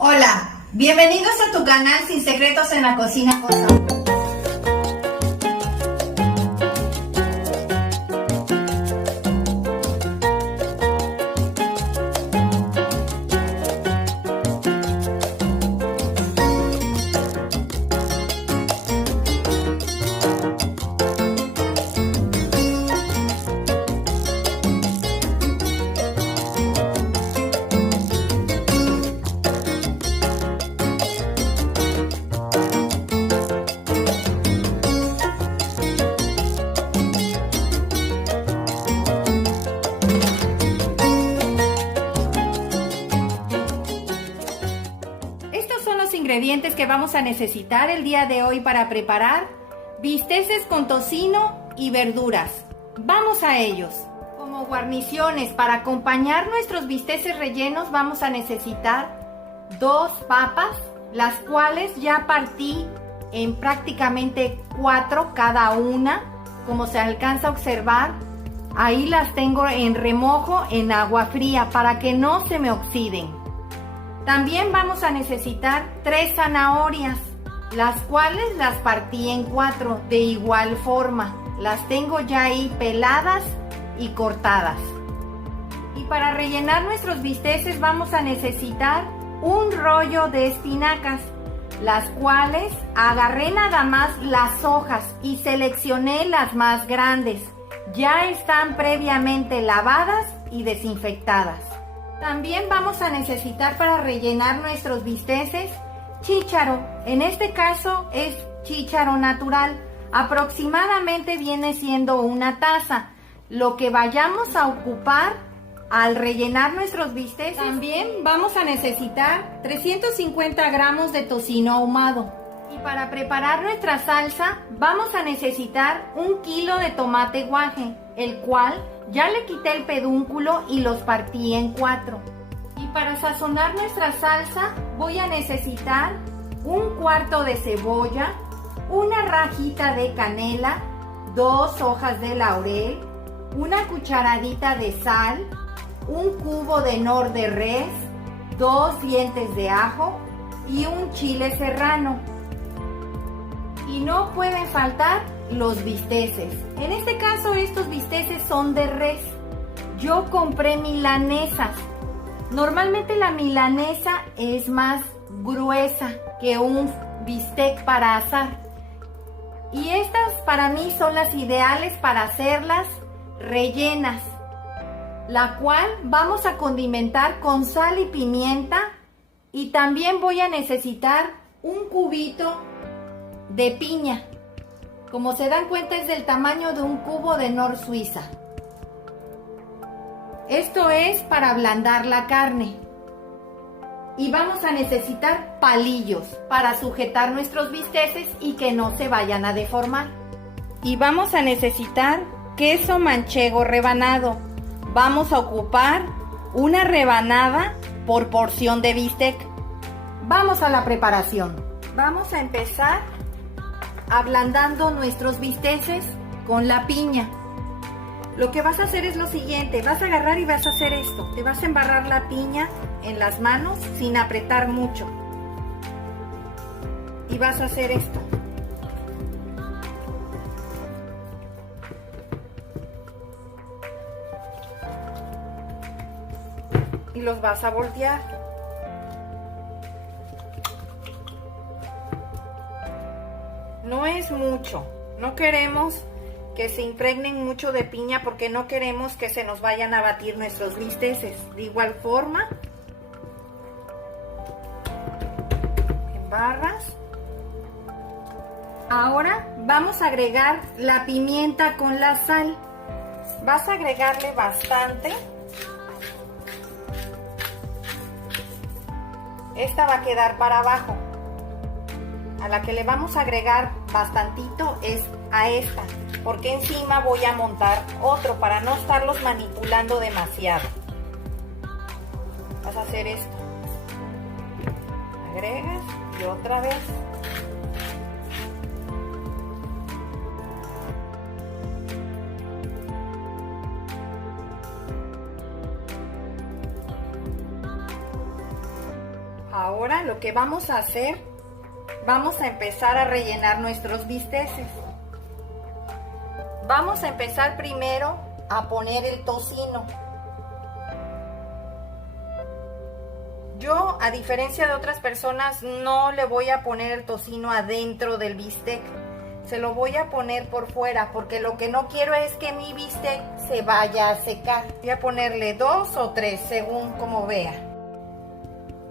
Hola, bienvenidos a tu canal Sin Secretos en la Cocina con Saúl. Ingredientes que vamos a necesitar el día de hoy para preparar bisteces con tocino y verduras. Vamos a ellos. Como guarniciones para acompañar nuestros bisteces rellenos vamos a necesitar 2 papas, las cuales ya partí en prácticamente 4 cada una. Como se alcanza a observar, ahí las tengo en remojo en agua fría para que no se me oxiden. También vamos a necesitar 3 zanahorias, las cuales las partí en 4 de igual forma. Las tengo ya ahí peladas y cortadas. Y para rellenar nuestros bisteces vamos a necesitar un rollo de espinacas, las cuales agarré nada más las hojas y seleccioné las más grandes. Ya están previamente lavadas y desinfectadas. También vamos a necesitar para rellenar nuestros bisteces chícharo. En este caso es chícharo natural. Aproximadamente viene siendo una taza. Lo que vayamos a ocupar al rellenar nuestros bisteces. También vamos a necesitar 350 gramos de tocino ahumado. Y para preparar nuestra salsa vamos a necesitar 1 kilo de tomate guaje, el cual ya le quité el pedúnculo y los partí en 4. Y para sazonar nuestra salsa voy a necesitar 1/4 de cebolla, una rajita de canela, 2 hojas de laurel, una cucharadita de sal, 1 cubo de nor de res, 2 dientes de ajo y un chile serrano. Y no pueden faltar los bisteces. En este caso estos bisteces son de res. Yo compré milanesas. Normalmente la milanesa es más gruesa que un bistec para asar. Y estas para mí son las ideales para hacerlas rellenas, la cual vamos a condimentar con sal y pimienta. Y también voy a necesitar 1 cubito de piña. Como se dan cuenta es del tamaño de un cubo de nor suiza. Esto es para ablandar la carne. Y vamos a necesitar palillos para sujetar nuestros bisteces y que no se vayan a deformar. Y vamos a necesitar queso manchego rebanado. Vamos a ocupar una rebanada por porción de bistec. Vamos a la preparación. Vamos a empezar ablandando nuestros bisteces con la piña. Lo que vas a hacer es lo siguiente: vas a agarrar y vas a hacer esto. Te vas a embarrar la piña en las manos sin apretar mucho. Y vas a hacer esto. Y los vas a voltear. No es mucho, no queremos que se impregnen mucho de piña porque no queremos que se nos vayan a batir nuestros bisteces. De igual forma, embarras. Ahora vamos a agregar la pimienta con la sal. Vas a agregarle bastante. Esta va a quedar para abajo. A la que le vamos a agregar bastantito es a esta, porque encima voy a montar otro para no estarlos manipulando demasiado. Vas a hacer esto. Agregas y otra vez. Ahora lo que vamos a hacer, vamos a empezar a rellenar nuestros bisteces. Vamos a empezar primero a poner el tocino. Yo, a diferencia de otras personas, no le voy a poner el tocino adentro del bistec. Se lo voy a poner por fuera, porque lo que no quiero es que mi bistec se vaya a secar. Voy a ponerle 2 o 3, según como vea.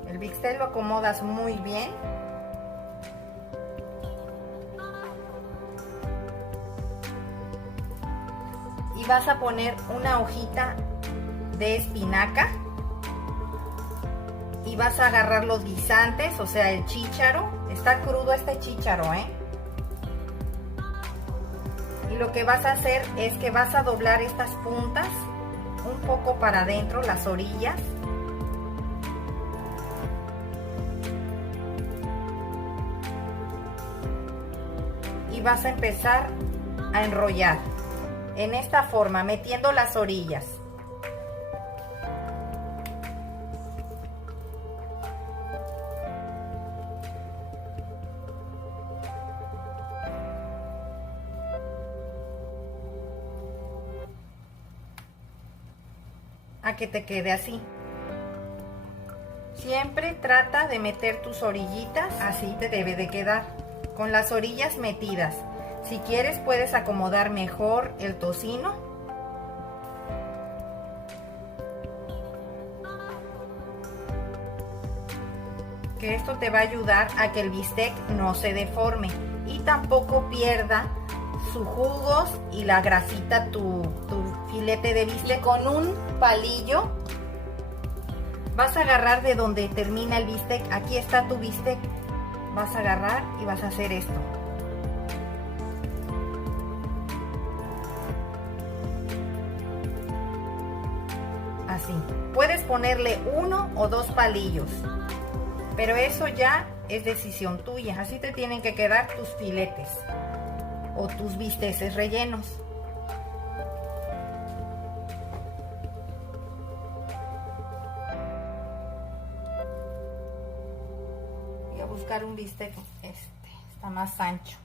El bistec lo acomodas muy bien. Y vas a poner una hojita de espinaca. Y vas a agarrar los guisantes, o sea, el chícharo. Está crudo este chícharo, ¿eh? Y lo que vas a hacer es que vas a doblar estas puntas un poco para adentro, las orillas. Y vas a empezar a enrollar en esta forma, metiendo las orillas. A que te quede así. Siempre trata de meter tus orillitas, así te debe de quedar, con las orillas metidas. Si quieres puedes acomodar mejor el tocino. Que esto te va a ayudar a que el bistec no se deforme y tampoco pierda sus jugos y la grasita tu filete de bistec. Con un palillo vas a agarrar de donde termina el bistec. Aquí está tu bistec. Vas a agarrar y vas a hacer esto. Así. Puedes ponerle 1 o 2 palillos, pero eso ya es decisión tuya. Así te tienen que quedar tus filetes o tus bisteces rellenos. Voy a buscar un bistec, está más ancho.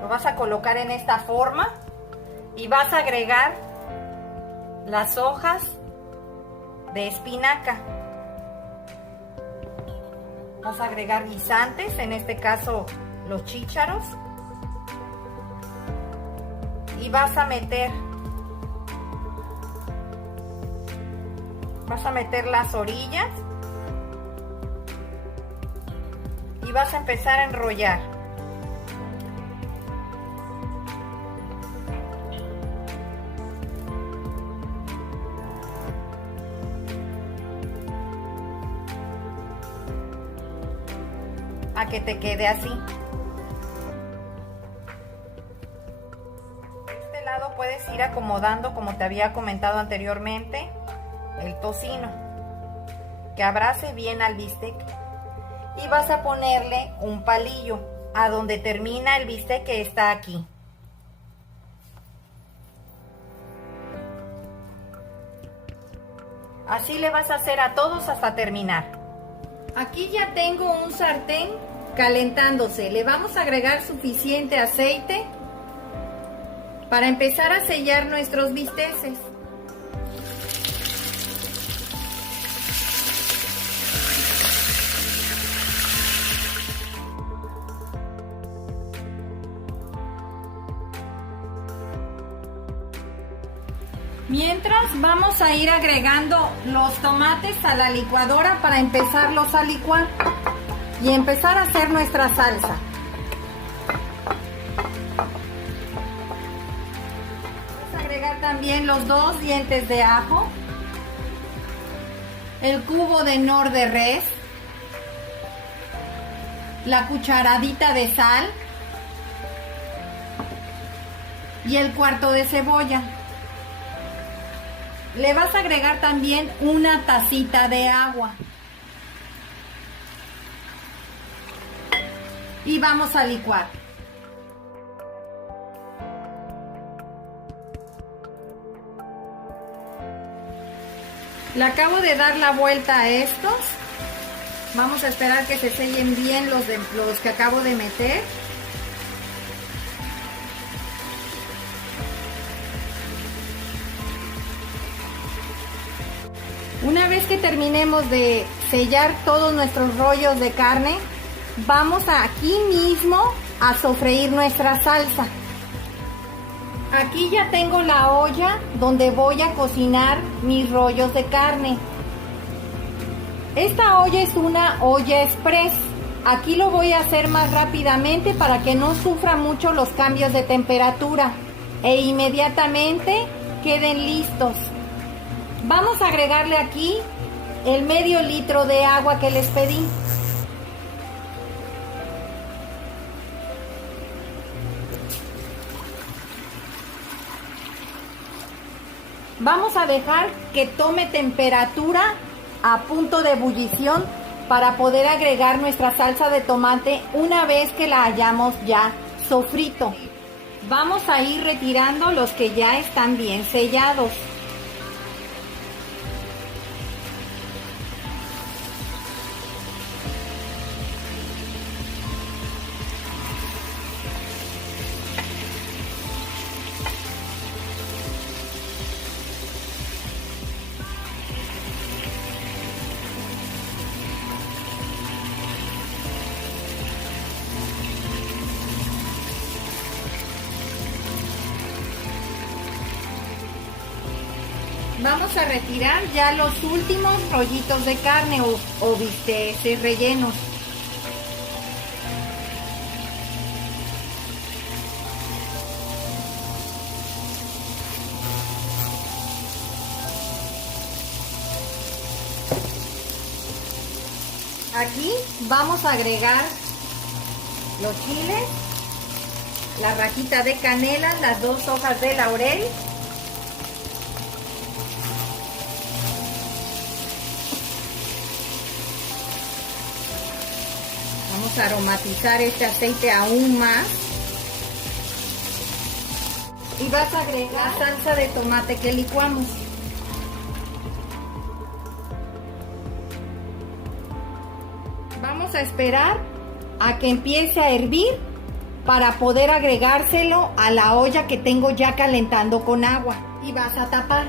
Lo vas a colocar en esta forma y vas a agregar las hojas de espinaca. Vas a agregar guisantes, en este caso los chícharos, y vas a meter las orillas y vas a empezar a enrollar. A que te quede así. De este lado puedes ir acomodando, como te había comentado anteriormente, el tocino, que abrace bien al bistec, y vas a ponerle un palillo a donde termina el bistec, que está aquí. Así le vas a hacer a todos hasta terminar. Aquí ya tengo un sartén calentándose. Le vamos a agregar suficiente aceite para empezar a sellar nuestros bisteces. Mientras vamos a ir agregando los tomates a la licuadora para empezarlos a licuar y empezar a hacer nuestra salsa. Vamos a agregar también los 2 dientes de ajo, el cubo de nor de res, la cucharadita de sal y el cuarto de cebolla. Le vas a agregar también una tacita de agua. Y vamos a licuar. Le acabo de dar la vuelta a estos. Vamos a esperar que se sellen bien los que acabo de meter. Una vez que terminemos de sellar todos nuestros rollos de carne, vamos aquí mismo a sofreír nuestra salsa. Aquí ya tengo la olla donde voy a cocinar mis rollos de carne. Esta olla es una olla express. Aquí lo voy a hacer más rápidamente para que no sufra mucho los cambios de temperatura e inmediatamente queden listos. Vamos a agregarle aquí el medio litro de agua que les pedí. Vamos a dejar que tome temperatura a punto de ebullición para poder agregar nuestra salsa de tomate una vez que la hayamos ya sofrito. Vamos a ir retirando los que ya están bien sellados. Vamos a retirar ya los últimos rollitos de carne o bisteces rellenos. Aquí vamos a agregar los chiles, la rajita de canela, las 2 hojas de laurel. Vamos a aromatizar este aceite aún más. Y vas a agregar la salsa de tomate que licuamos. Vamos a esperar a que empiece a hervir para poder agregárselo a la olla que tengo ya calentando con agua. Y vas a tapar.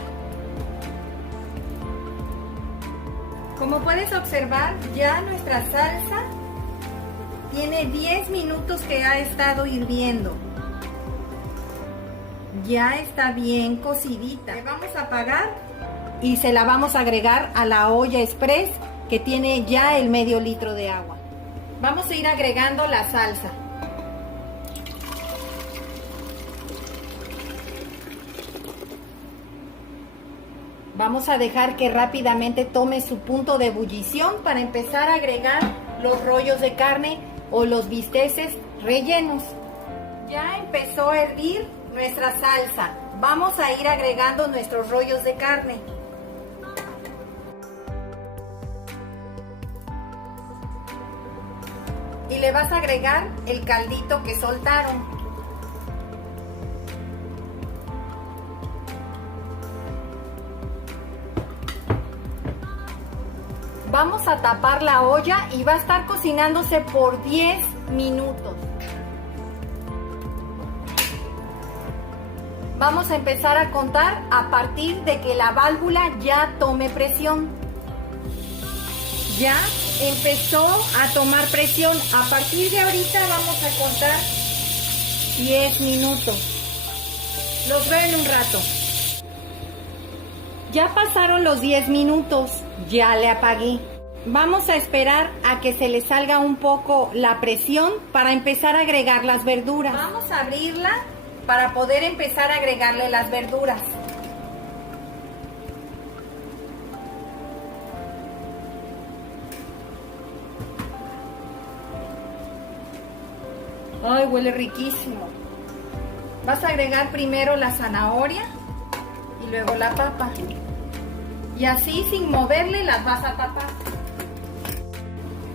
Como puedes observar, ya nuestra salsa tiene 10 minutos que ha estado hirviendo. Ya está bien cocidita. Le vamos a apagar y se la vamos a agregar a la olla express que tiene ya el medio litro de agua. Vamos a ir agregando la salsa. Vamos a dejar que rápidamente tome su punto de ebullición para empezar a agregar los rollos de carne o los bisteces rellenos. Ya empezó a hervir nuestra salsa. Vamos a ir agregando nuestros rollos de carne. Y le vas a agregar el caldito que soltaron. Vamos a tapar la olla y va a estar cocinándose por 10 minutos. Vamos a empezar a contar a partir de que la válvula ya tome presión. Ya empezó a tomar presión. A partir de ahorita vamos a contar 10 minutos. Los veo en un rato. Ya pasaron los 10 minutos, ya le apagué. Vamos a esperar a que se le salga un poco la presión para empezar a agregar las verduras. Vamos a abrirla para poder empezar a agregarle las verduras. Ay, huele riquísimo. Vas a agregar primero la zanahoria y luego la papa. Y así sin moverle las vas a tapar.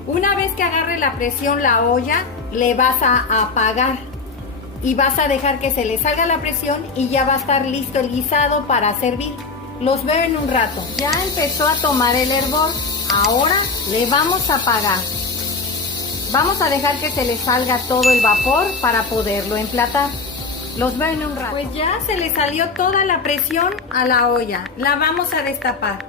Una vez que agarre la presión la olla, le vas a apagar. Y vas a dejar que se le salga la presión y ya va a estar listo el guisado para servir. Los veo en un rato. Ya empezó a tomar el hervor. Ahora le vamos a apagar. Vamos a dejar que se le salga todo el vapor para poderlo emplatar. Los veo en un rato. Pues ya se le salió toda la presión a la olla. La vamos a destapar.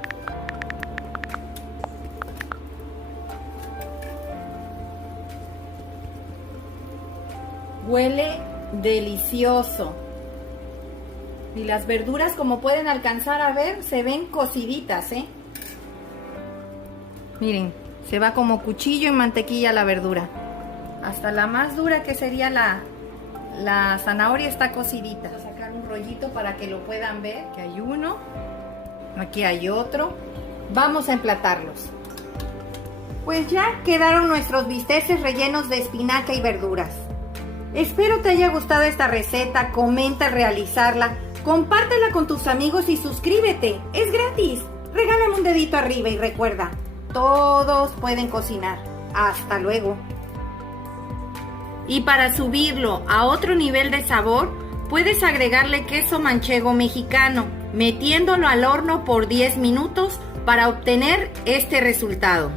Huele delicioso. Y las verduras, como pueden alcanzar a ver, se ven cociditas, ¿eh? Miren, se va como cuchillo en mantequilla la verdura. Hasta la más dura que sería la zanahoria está cocidita. Voy a sacar un rollito para que lo puedan ver. Aquí hay uno, aquí hay otro. Vamos a emplatarlos. Pues ya quedaron nuestros bisteces rellenos de espinaca y verduras. Espero te haya gustado esta receta, comenta al realizarla, compártela con tus amigos y suscríbete, es gratis. Regálame un dedito arriba y recuerda, todos pueden cocinar. Hasta luego. Y para subirlo a otro nivel de sabor, puedes agregarle queso manchego mexicano, metiéndolo al horno por 10 minutos para obtener este resultado.